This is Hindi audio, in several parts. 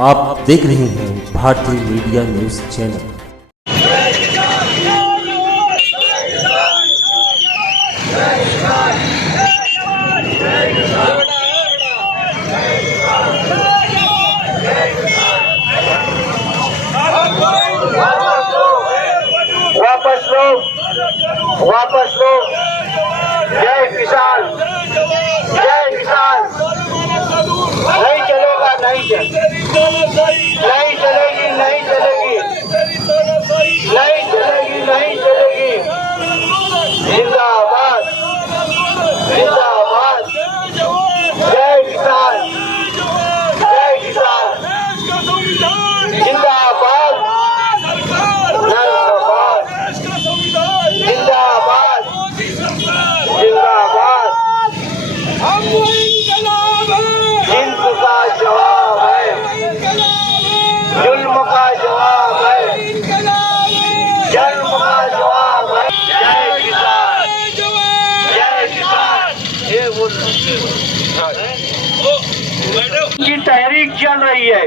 आप देख रहे हैं भारतीय मीडिया न्यूज चैनल। वापस लो। जय किसान, जय किसान। नहीं चलेगा, नहीं चलेगी, नहीं चलेगी, नहीं चलेगी, नहीं चलेगी, नहीं चलेगी। जिंदाबाद, जिंदाबाद। जय किसान, जय किसान। जिंदाबाद, जिंदाबाद, जिंदाबाद, जिंदाबाद। जिल्म का जवाब है, जुल्म का जवाब है, जन्म का जवाब है। जय किसान, जय किसान। की तहरीक चल रही है,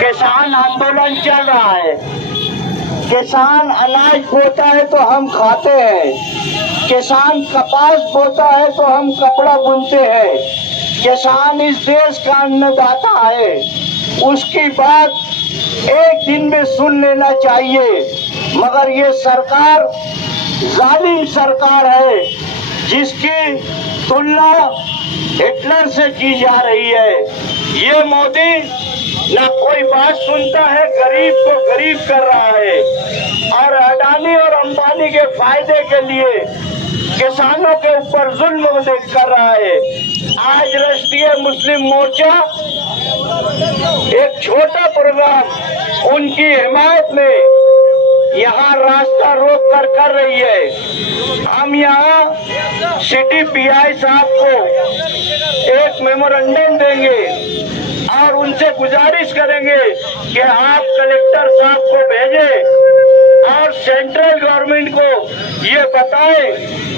किसान आंदोलन चल रहा है। किसान अनाज बोता है तो हम खाते हैं, किसान कपास बोता है तो हम कपड़ा बुनते हैं। किसान इस देश का अन्नदाता है, उसकी बात एक दिन में सुन लेना चाहिए। मगर ये सरकार जालिम सरकार है, जिसकी तुलना हिटलर से की जा रही है। ये मोदी ना कोई बात सुनता है, गरीब को गरीब कर रहा है और अडानी और अंबानी के फायदे के लिए किसानों के ऊपर जुल्म कर रहा है। आज राष्ट्रीय मुस्लिम मोर्चा एक छोटा प्रोग्राम उनकी हिमायत में यहाँ रास्ता रोक कर रही है। हम यहाँ सिटी पीआई साहब को एक मेमोरेंडम देंगे और उनसे गुजारिश करेंगे कि आप कलेक्टर साहब को भेजें और सेंट्रल गवर्नमेंट को ये बताएं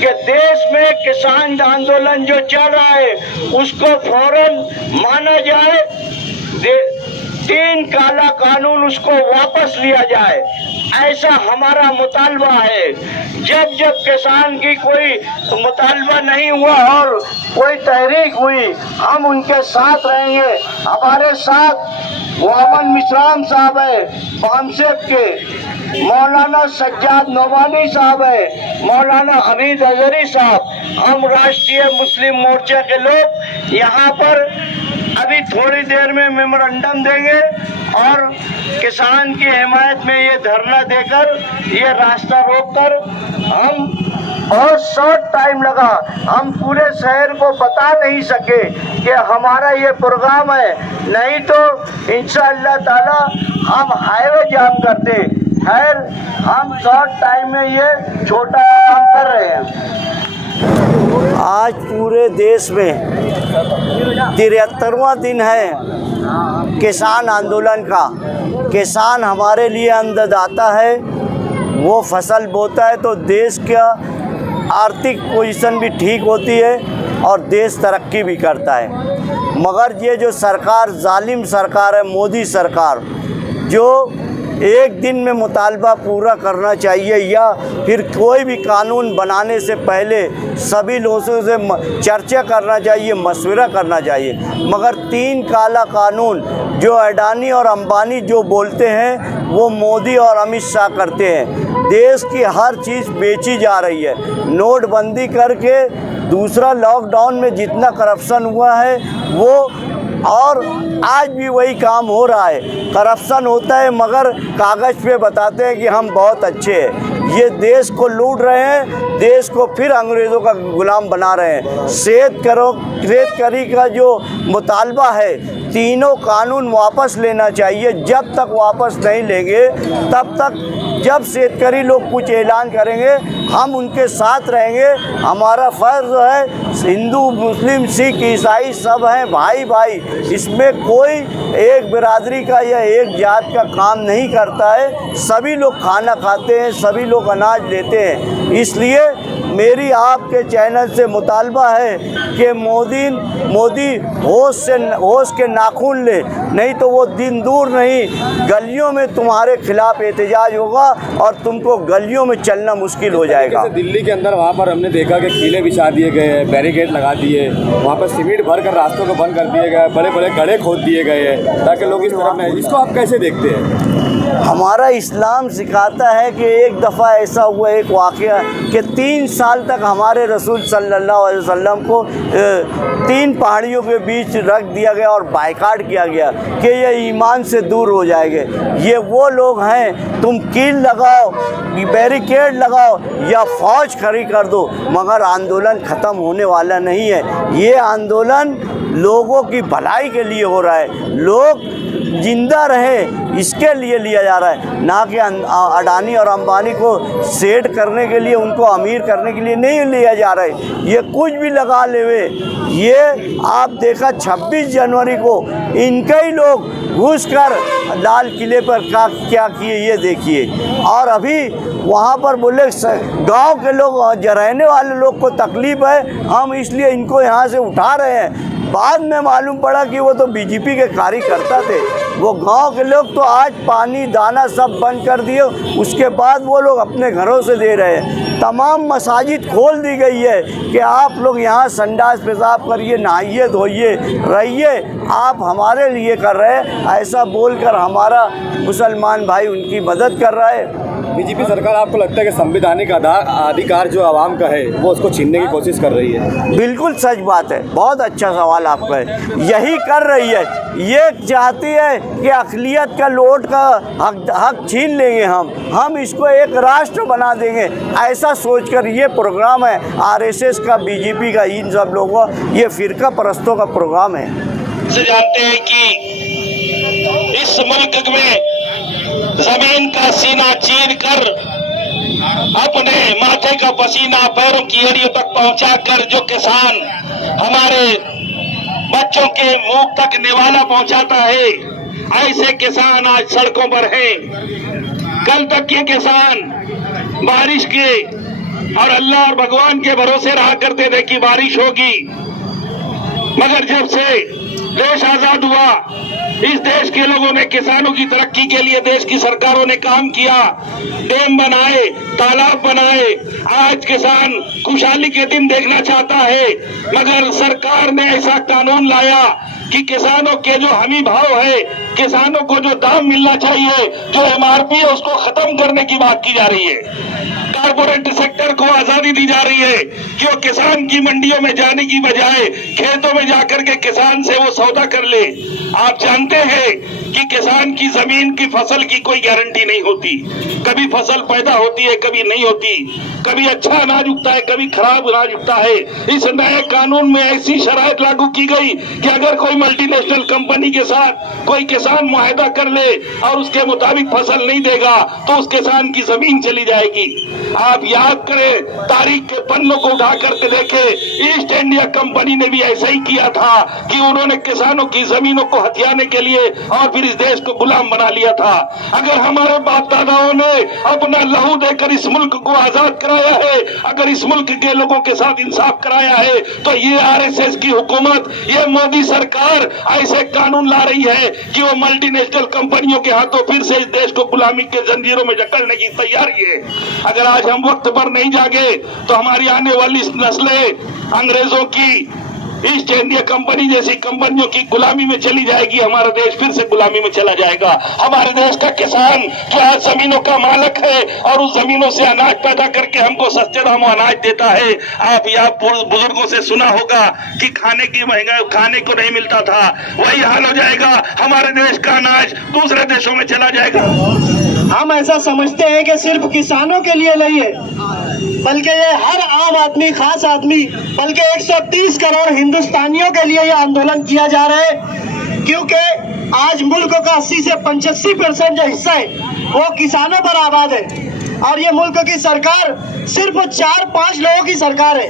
कि देश में किसान आंदोलन जो चल रहा है उसको फौरन माना जाए, 3 काला कानून उसको वापस लिया जाए। ऐसा हमारा मुतालबा है। जब जब किसान की कोई मुतालबा नहीं हुआ और कोई तहरीक हुई, हम उनके साथ रहेंगे। हमारे साथ मोहम्मद मिश्राम साहब है पामसेप के, मौलाना सज्जाद नोमानी साहब है, मौलाना हमीद अजहरी साहब। हम राष्ट्रीय मुस्लिम मोर्चा के लोग यहाँ पर अभी थोड़ी देर में मेमोरेंडम देंगे और किसान की हिमायत में ये धरना देकर ये रास्ता रोककर हम बहुत शॉर्ट टाइम लगा, हम पूरे शहर को बता नहीं सके कि हमारा ये प्रोग्राम है। नहीं तो इंशाअल्लाह ताला हम हाईवे जाम करते। खैर हम शॉर्ट टाइम में ये छोटा काम कर रहे हैं। आज पूरे देश में 73वां दिन है किसान आंदोलन का। किसान हमारे लिए अन्नदाता है, वो फसल बोता है तो देश का आर्थिक पोजीशन भी ठीक होती है और देश तरक्की भी करता है। मगर ये जो सरकार जालिम सरकार है, मोदी सरकार, जो एक दिन में मुतालबा पूरा करना चाहिए या फिर कोई भी कानून बनाने से पहले सभी लोगों से चर्चा करना चाहिए, मशवरा करना चाहिए। मगर 3 काला कानून जो अडानी और अंबानी जो बोलते हैं वो मोदी और अमित शाह करते हैं। देश की हर चीज़ बेची जा रही है। नोटबंदी करके दूसरा लॉकडाउन में जितना करप्शन हुआ है वो, और आज भी वही काम हो रहा है। करप्शन होता है मगर कागज़ पे बताते हैं कि हम बहुत अच्छे हैं। ये देश को लूट रहे हैं, देश को फिर अंग्रेज़ों का गुलाम बना रहे हैं। शेतकरी का जो मुतालबा है, तीनों कानून वापस लेना चाहिए। जब तक वापस नहीं लेंगे तब तक, जब शेतकरी लोग कुछ ऐलान करेंगे हम उनके साथ रहेंगे। हमारा फ़र्ज़ है, हिंदू मुस्लिम सिख ईसाई सब हैं भाई भाई, इसमें कोई एक बिरादरी का या एक जात का काम नहीं करता है। सभी लोग खाना खाते हैं, सभी लोग अनाज लेते हैं। इसलिए मेरी आपके चैनल से मुतालबा है कि मोदी होश के नाखून ले, नहीं तो वो दिन दूर नहीं, गलियों में तुम्हारे खिलाफ एहतजाज होगा और तुमको गलियों में चलना मुश्किल हो जाएगा। दिल्ली के अंदर वहाँ पर हमने देखा कि कीले बिछा दिए गए हैं, बैरिकेड लगा दिए, वहाँ पर सीमेंट भर कर रास्तों को बंद कर दिए गए, बड़े बड़े गड्ढे खोद दिए गए हैं ताकि लोग इस तरफ नहीं। इसको आप कैसे देखते हैं? हमारा इस्लाम सिखाता है कि एक दफ़ा ऐसा हुआ, एक वाक़या कि 3 साल तक हमारे रसूल सल्लल्लाहु अलैहि वसल्लम को 3 पहाड़ियों के बीच रख दिया गया और बायकाट किया गया कि ये ईमान से दूर हो जाएंगे। ये वो लोग हैं, तुम कील लगाओ, बैरिकेड लगाओ या फ़ौज खड़ी कर दो, मगर आंदोलन ख़त्म होने वाला नहीं है। ये आंदोलन लोगों की भलाई के लिए हो रहा है, लोग जिंदा रहे इसके लिए लिया जा रहा है, ना कि अडानी और अंबानी को सेट करने के लिए, उनको अमीर करने के लिए नहीं लिया जा रहा है। ये कुछ भी लगा लेवे, ये आप देखा 26 जनवरी को इनके ही लोग घुस कर लाल किले पर क्या किए ये देखिए। और अभी वहाँ पर बोले गांव के लोग, रहने वाले लोग को तकलीफ़ है, हम इसलिए इनको यहाँ से उठा रहे हैं। बाद में मालूम पड़ा कि वो तो बीजेपी के कार्यकर्ता थे। वो गांव के लोग तो आज पानी दाना सब बंद कर दिए, उसके बाद वो लोग अपने घरों से दे रहे हैं। तमाम मसाजिद खोल दी गई है कि आप लोग यहाँ संडास पेशाब करिए, नहाइए धोइए रहिए, आप हमारे लिए कर रहे हैं। ऐसा बोलकर हमारा मुसलमान भाई उनकी मदद कर रहा है। बीजेपी सरकार, आपको लगता है कि संवैधानिक अधिकार जो आवाम का है वो उसको छीनने की कोशिश कर रही है? बिल्कुल सच बात है, बहुत अच्छा सवाल आपका है, यही कर रही है। ये चाहती है कि अक़लियत का लोट का हक छीन लेंगे, हम इसको एक राष्ट्र बना देंगे, ऐसा सोचकर ये प्रोग्राम है आरएसएस का, बीजेपी का, इन सब लोगों, ये फ़िरका परस्तों का प्रोग्राम है। जानते हैं कि इस मुल्क में जमीन का सीना चीर कर, अपने माथे का पसीना पैरों की एड़ियों तक पहुंचाकर जो किसान हमारे बच्चों के मुंह तक निवाला पहुंचाता है, ऐसे किसान आज सड़कों पर हैं। कल तक ये किसान बारिश के और अल्लाह और भगवान के भरोसे रहा करते थे कि बारिश होगी, मगर जब से देश आजाद हुआ, इस देश के लोगों ने किसानों की तरक्की के लिए देश की सरकारों ने काम किया, डैम बनाए, तालाब बनाए। आज किसान खुशहाली के दिन देखना चाहता है, मगर सरकार ने ऐसा कानून लाया कि किसानों के जो हमी भाव है, किसानों को जो दाम मिलना चाहिए, जो एमआरपी है, उसको खत्म करने की बात की जा रही है। कारपोरेट सेक्टर को आजादी दी जा रही है कि वो किसान की मंडियों में जाने की बजाय खेतों में जाकर के किसान से वो सौदा कर ले। आप जानते हैं कि किसान की जमीन की फसल की कोई गारंटी नहीं होती, कभी फसल पैदा होती है, कभी नहीं होती, कभी अच्छा अनाज उगता है, कभी खराब अनाज उगता है। इस नए कानून में ऐसी शराइत लागू की गई कि अगर कोई मल्टीनेशनल कंपनी के साथ कोई किसान मुआहदा कर ले और उसके मुताबिक फसल नहीं देगा तो उस किसान की जमीन चली जाएगी। आप याद करें, तारीख के पन्नों को उठा करके देखें, ईस्ट इंडिया कंपनी ने भी ऐसा ही किया था कि उन्होंने किसानों की जमीनों को हथियाने के लिए और फिर इस देश को गुलाम बना लिया था। अगर हमारे बाप दादाओं ने अपना लहू देकर इस मुल्क को आजाद कराया है, अगर इस मुल्क के लोगों के साथ इंसाफ कराया है, तो ये आरएसएस की हुकूमत, ये मोदी सरकार ऐसे कानून ला रही है कि वो मल्टीनेशनल कंपनियों के हाथों फिर से इस देश को गुलामी के जंजीरों में जकड़ने की तैयारी है। अगर आज हम वक्त पर नहीं जागे तो हमारी आने वाली नस्लें अंग्रेजों की, ईस्ट इंडिया कंपनी जैसी कंपनियों की गुलामी में चली जाएगी, हमारा देश फिर से गुलामी में चला जाएगा। हमारे देश का किसान जो आज जमीनों का मालिक है और उस जमीनों से अनाज पैदा करके हमको सस्ते दामों अनाज देता है। आप यहाँ बुजुर्गों से सुना होगा कि खाने की महंगाई, खाने को नहीं मिलता था, वही हाल हो जाएगा। हमारे देश का अनाज दूसरे देशों में चला जाएगा। हम ऐसा समझते हैं कि सिर्फ किसानों के लिए नहीं है, बल्कि ये हर आम आदमी, खास आदमी, बल्कि 130 करोड़ हिंदुस्तानियों के लिए ये आंदोलन किया जा रहा है। क्योंकि आज मुल्क का 80 से 85% जो हिस्सा है वो किसानों पर आबाद है। और ये मुल्क की सरकार सिर्फ 4-5 लोगों की सरकार है,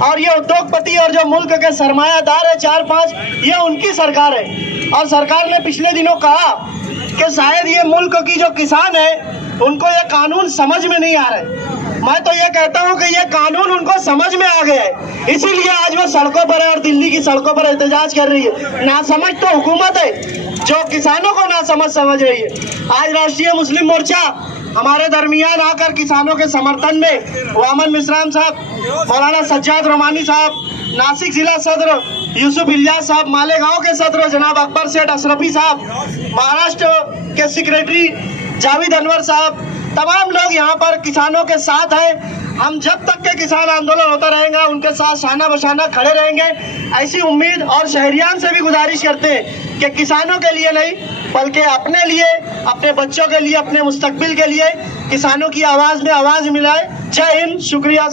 और ये उद्योगपति और जो मुल्क के सरमायादार है 4-5, ये उनकी सरकार है। और सरकार ने पिछले दिनों कहा कि शायद ये मुल्क की जो किसान है उनको ये कानून समझ में नहीं आ रहा है। मैं तो ये कहता हूँ कि ये कानून उनको समझ में आ गया है, इसीलिए आज वो सड़कों पर है और दिल्ली की सड़कों पर एहतजाज कर रही है। नासमझ तो हुकूमत है जो किसानों को नासमझ समझ रही है। आज राष्ट्रीय मुस्लिम मोर्चा हमारे दरमियान आकर किसानों के समर्थन में वामन मिश्राम साहब, मौलाना सज्जाद रोमानी साहब, नासिक जिला सदर यूसुफ इलियास साहब, मालेगांव के सदर जनाब अकबर सेठ अशरफी साहब, महाराष्ट्र के सेक्रेटरी जावेद अनवर साहब, तमाम लोग यहाँ पर किसानों के साथ हैं। हम जब तक के किसान आंदोलन होता रहेगा उनके साथ शाना बशाना खड़े रहेंगे, ऐसी उम्मीद और शहरियान से भी गुजारिश करते हैं कि किसानों के लिए नहीं बल्कि अपने लिए, अपने बच्चों के लिए, अपने मुस्तकबिल के लिए किसानों की आवाज़ में आवाज़ मिलाए। जय हिंद, शुक्रिया।